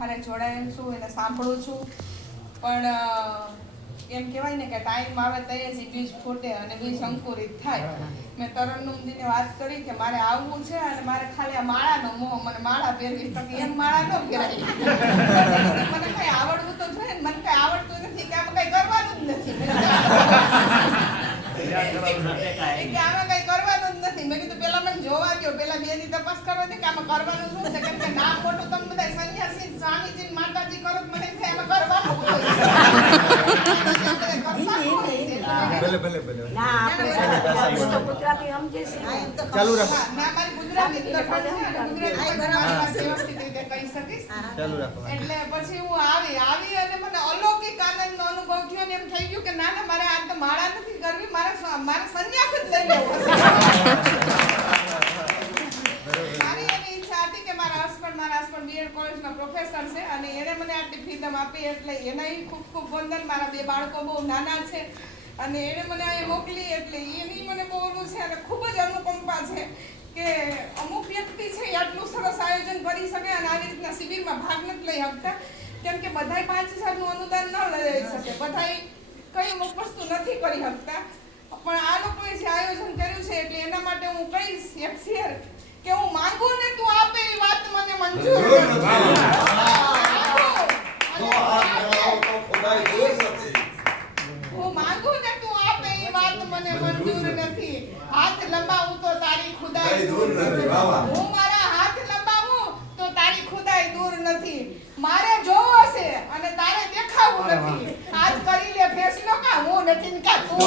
હારે જોડાયેલ છું, એને સાંભળું છું, પણ એમ કહેવાય ને કે ટાઈમ આવે તયે જ બીજ ફૂટે અને બીજ અંકુરિત થાય. મેં તરન્નુમજીને વાત કરી કે મારે આવવું છે અને મારે ખાલી આ માળાનો મોહ, મને માળા પહેરવી, તો એમ માળા ન પહેરાય. મને કઈ આવડવું તો જોઈએ ને, મને કઈ આવડતું નથી કે આમાં કઈ કરવાનું જ નથી. આમાં કઈ કરવાનું જ નથી. મેં કીધું પેલા મને જોવા દો, પેલા બેની તપાસ કરવા દે કે આમાં કરવાનું શું છે. કેમ કે નામ મોટું તમે બધા સંન્યાસી, સ્વામીજી, માતાજી કરો મને એમ થાય આમાં કરવાનું ચાલુ રાખો. એટલે પછી હું આવી અને મને અલૌકિક આનંદનો અનુભવ થયો ને એમ થઈ ગયું કે ના મારે આ તો માળા નથી કરવી, મારે સંન્યાસ જ લઈ લેવો છે. મારી એવી ઈચ્છા હતી કે મારા હસબન્ડ બીએડ કોલેજના પ્રોફેસર છે અને એને મને આટલી ફ્રીડમ આપી એટલે એનાય ખૂબ ખૂબ વંદન. મારા બે બાળકો બહુ નાના છે અને એને મને અહીં મોકલી એટલે એની મને બહુ ઓલું છે અને ખૂબ જ અનુકંપા છે કે અમુક વ્યક્તિ છે એ આટલું સરસ આયોજન કરી શકે અને આવી રીતના શિબિરમાં ભાગ નથી લઈ શકતા. કેમ કે બધાય 5000નું અનુદાન ન લઈ શકે, બધાય કઈ અમુક વસ્તુ નથી કરી શકતા, પણ આ લોકોએ જે આયોજન કર્યું છે એટલે એના માટે હું કહીશ એક શેર કે હું માંગુ ને તું આપે એ વાત મને મંજૂર હું માંગુ ને તું આપે એ વાત મને મંજૂર નથી. હાથ લંબાવું તો તારી ખુદાઈ દૂર નથી. હું મારા હાથ લંબાવું તો તારી ખુદાઈ દૂર નથી. મારે જોવો છે અને તારે દેખાવું નથી. આજ કરી લે ફેસલો કા હું નથી કા તું